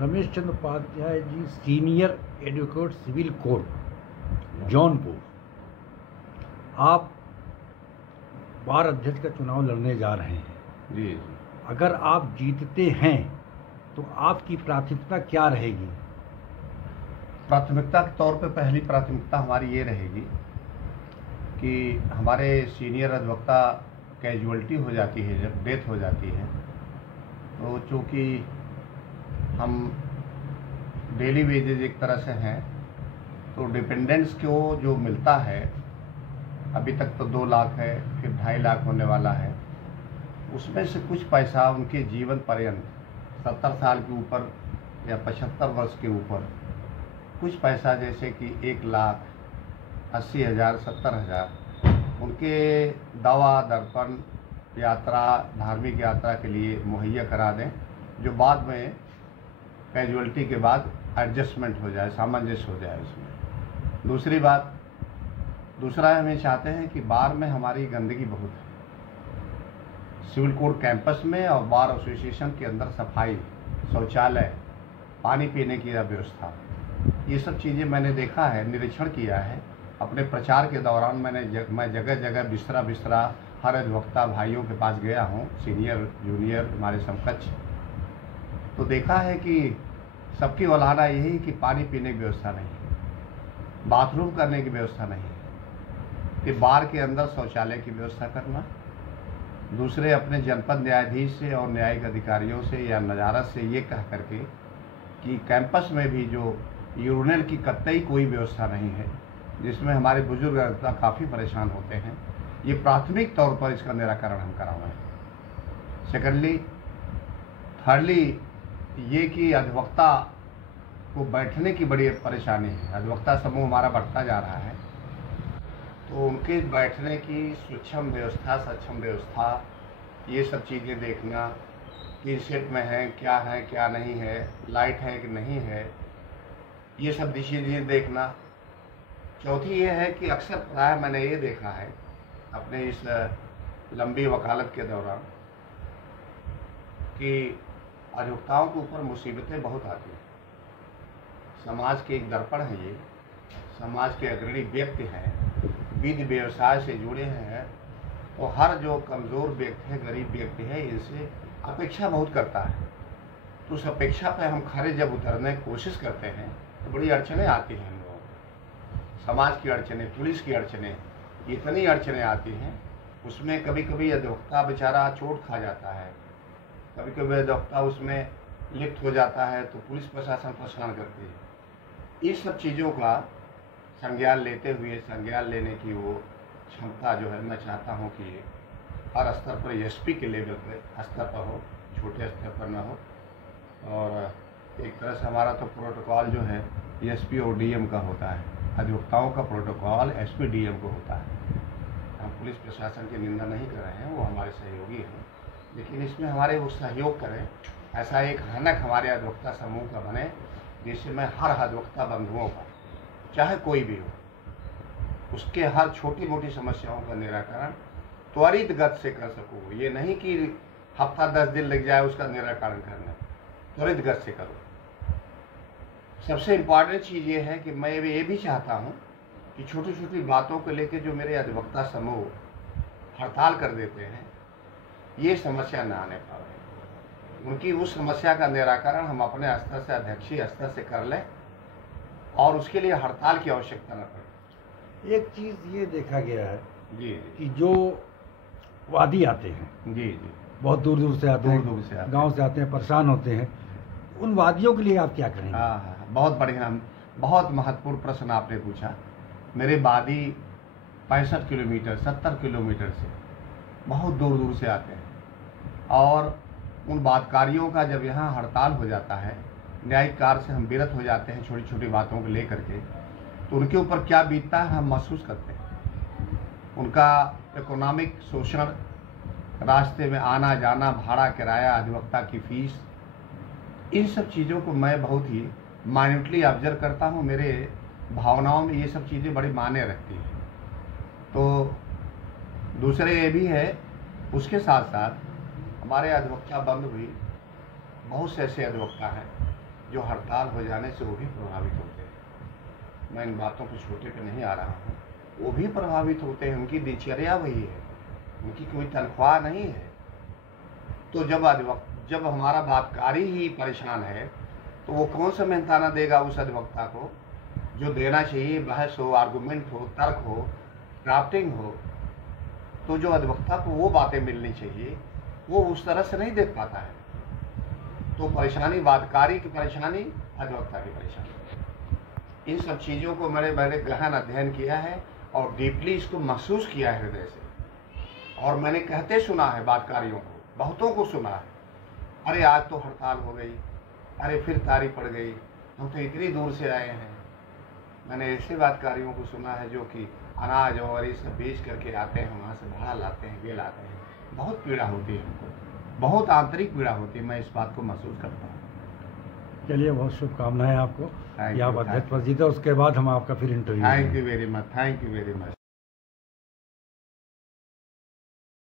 Ramesh Chandra Upadhyay ji, senior advocate, civil court, Jaunpur. आप bar अध्यक्ष का चुनाव लड़ने जा रहे हैं। जी। अगर आप जीतते हैं तो आपकी प्राथमिकता क्या रहेगी? प्राथमिकता के तौर पे पहली प्राथमिकता हमारी ये रहेगी कि हमारे सीनियर अधिवक्ता कैजुअल्टी हो जाती है, जब डेथ हो जाती है, तो चूँकि हम डेली वेजेज एक तरह से हैं, तो डिपेंडेंट्स को जो मिलता है, अभी तक तो 2 लाख है, फिर 2.5 लाख होने वाला है, उसमें से कुछ पैसा उनके जीवन पर्यंत 70 साल के ऊपर या 75 वर्ष के ऊपर कुछ पैसा, जैसे कि 1,80,000 70,000 उनके दवा, दर्पण, यात्रा, धार्मिक यात्रा के लिए मुहैया करा दें, जो बाद में कैजुअल्टी के बाद एडजस्टमेंट हो जाए, सामंजस्य हो जाए उसमें। दूसरी बात, दूसरा हम ये चाहते हैं कि बार में हमारी गंदगी बहुत है। सिविल कोर्ट कैंपस में और बार एसोसिएशन के अंदर सफाई, शौचालय, पानी पीने की व्यवस्था, ये सब चीज़ें मैंने देखा है, निरीक्षण किया है। अपने प्रचार के दौरान मैं जगह जगह बिस्तरा हर अधिवक्ता भाइयों के पास गया हूँ, सीनियर जूनियर हमारे समकक्ष, तो देखा है कि सबकी वलाना यही कि पानी पीने की व्यवस्था नहीं है, बाथरूम करने की व्यवस्था नहीं है, कि बार के अंदर शौचालय की व्यवस्था करना। दूसरे अपने जनपद न्यायाधीश से और न्यायिक अधिकारियों से या नजारत से ये कह करके कि कैंपस में भी जो यूरिनल की कतई कोई व्यवस्था नहीं है, जिसमें हमारे बुजुर्ग काफ़ी परेशान होते हैं, ये प्राथमिक तौर पर इसका निराकरण हम कराएं। सेकेंडली, थर्डली, ये कि अधिवक्ता को बैठने की बड़ी परेशानी है। अधिवक्ता समूह हमारा बढ़ता जा रहा है, तो उनके बैठने की सक्षम व्यवस्था, ये सब चीज़ें देखना कि सेट में है क्या नहीं है, लाइट है कि नहीं है, ये सब चीज़ें देखना। चौथी ये है कि अक्सर प्राय मैंने ये देखा है अपने इस लंबी वकालत के दौरान कि अधिवक्ताओं के ऊपर मुसीबतें बहुत आती हैं। समाज के एक दर्पण है ये, समाज के अग्रणी व्यक्ति हैं, विधि व्यवसाय से जुड़े हैं, तो हर जो कमज़ोर व्यक्ति है, गरीब व्यक्ति है, इनसे अपेक्षा बहुत करता है। तो उस अपेक्षा पे हम खरे जब उतरने की कोशिश करते हैं तो बड़ी अड़चनें आती हैं हम लोगों को। समाज की अड़चनें, पुलिस की अड़चनें, इतनी अड़चनें आती हैं, उसमें कभी कभी अधिवक्ता बेचारा चोट खा जाता है, कभी कभी अधिवक्ता उसमें लिप्त हो जाता है, तो पुलिस प्रशासन परेशान करती है। इस सब चीज़ों का संज्ञान लेते हुए, संज्ञान लेने की वो क्षमता जो है, मैं चाहता हूँ कि ये हर स्तर पर, एसपी के लेवल पर स्तर पर हो, छोटे स्तर पर ना हो। और एक तरह से हमारा तो प्रोटोकॉल जो है एसपी और डीएम का होता है, अधिवक्ताओं का प्रोटोकॉल एसपी डीएम को होता है। हम पुलिस प्रशासन की निंदा नहीं कर रहे हैं, वो हमारे सहयोगी हैं, लेकिन इसमें हमारे वो सहयोग करें। ऐसा एक हनक हमारे अधिवक्ता समूह का बने, जिससे मैं हर अधिवक्ता बंधुओं का, चाहे कोई भी हो, उसके हर छोटी मोटी समस्याओं का निराकरण त्वरित गति से कर सकूँ। ये नहीं कि हफ्ता 10 दिन लग जाए उसका निराकरण करने, त्वरित गति से करो। सबसे इम्पॉर्टेंट चीज़ ये है कि मैं ये भी चाहता हूँ कि छोटी छोटी बातों को लेकर जो मेरे अधिवक्ता समूह हड़ताल कर देते हैं, ये समस्या ना आने पाए। उनकी उस समस्या का निराकरण हम अपने स्तर से, अध्यक्षीय स्तर से कर लें, और उसके लिए हड़ताल की आवश्यकता न पड़े। एक चीज़ ये देखा गया है जी कि जो वादी आते हैं, जी, बहुत दूर दूर से आते हैं, गांव से आते हैं, परेशान होते हैं, उन वादियों के लिए आप क्या करेंगे? हाँ, बहुत बढ़िया, बहुत महत्वपूर्ण प्रश्न आपने पूछा। मेरे वादी 65 किलोमीटर 70 किलोमीटर से बहुत दूर दूर से आते हैं, और उन बातकारियों का जब यहाँ हड़ताल हो जाता है, न्यायिक कार्य से हम विरत हो जाते हैं छोटी छोटी बातों को लेकर के, तो उनके ऊपर क्या बीतता है हम महसूस करते हैं। उनका इकोनॉमिक शोषण, रास्ते में आना जाना, भाड़ा, किराया, अधिवक्ता की फीस, इन सब चीज़ों को मैं बहुत ही माइन्यूटली ऑब्जर्व करता हूँ। मेरे भावनाओं में ये सब चीज़ें बड़ी मायने रखती हैं। तो दूसरे ये भी है, उसके साथ साथ हमारे अधिवक्ता बंधु भी बहुत से ऐसे अधिवक्ता हैं जो हड़ताल हो जाने से वो भी प्रभावित होते हैं। मैं इन बातों को छोटे पे नहीं आ रहा हूँ, वो भी प्रभावित होते हैं, उनकी दिनचर्या वही है, उनकी कोई तनख्वाह नहीं है। तो जब हमारा बातकारी ही परेशान है तो वो कौन सा मेहनताना देगा उस अधिवक्ता को जो देना चाहिए? बहस हो, आर्गूमेंट हो, तर्क हो, ड्राफ्टिंग हो। तो जो अधिवक्ता को वो बातें मिलनी चाहिए वो उस तरह से नहीं देख पाता है। तो परेशानी वादकारी की परेशानी, अधिवक्ता की परेशानी, इन सब चीज़ों को मैंने गहन अध्ययन किया है और डीपली इसको महसूस किया है हृदय से। और मैंने कहते सुना है वादकारियों को, बहुतों को सुना है, अरे आज तो हड़ताल हो गई, अरे फिर तारीख पड़ गई, हम तो इतनी दूर से आए हैं। मैंने ऐसे वादकारियों को सुना है जो कि अनाज और ये सब बेच करके आते हैं, वहाँ से भाड़ा लाते हैं, ये लाते हैं। बहुत पीड़ा होती है हमको, बहुत आंतरिक पीड़ा होती है, मैं इस बात को महसूस करता हूँ। चलिए, बहुत शुभकामनाएं आपको कि आप अध्यक्ष पद जीते। उसके बाद हम आपका फिर interview. Thank you very much, thank you very much.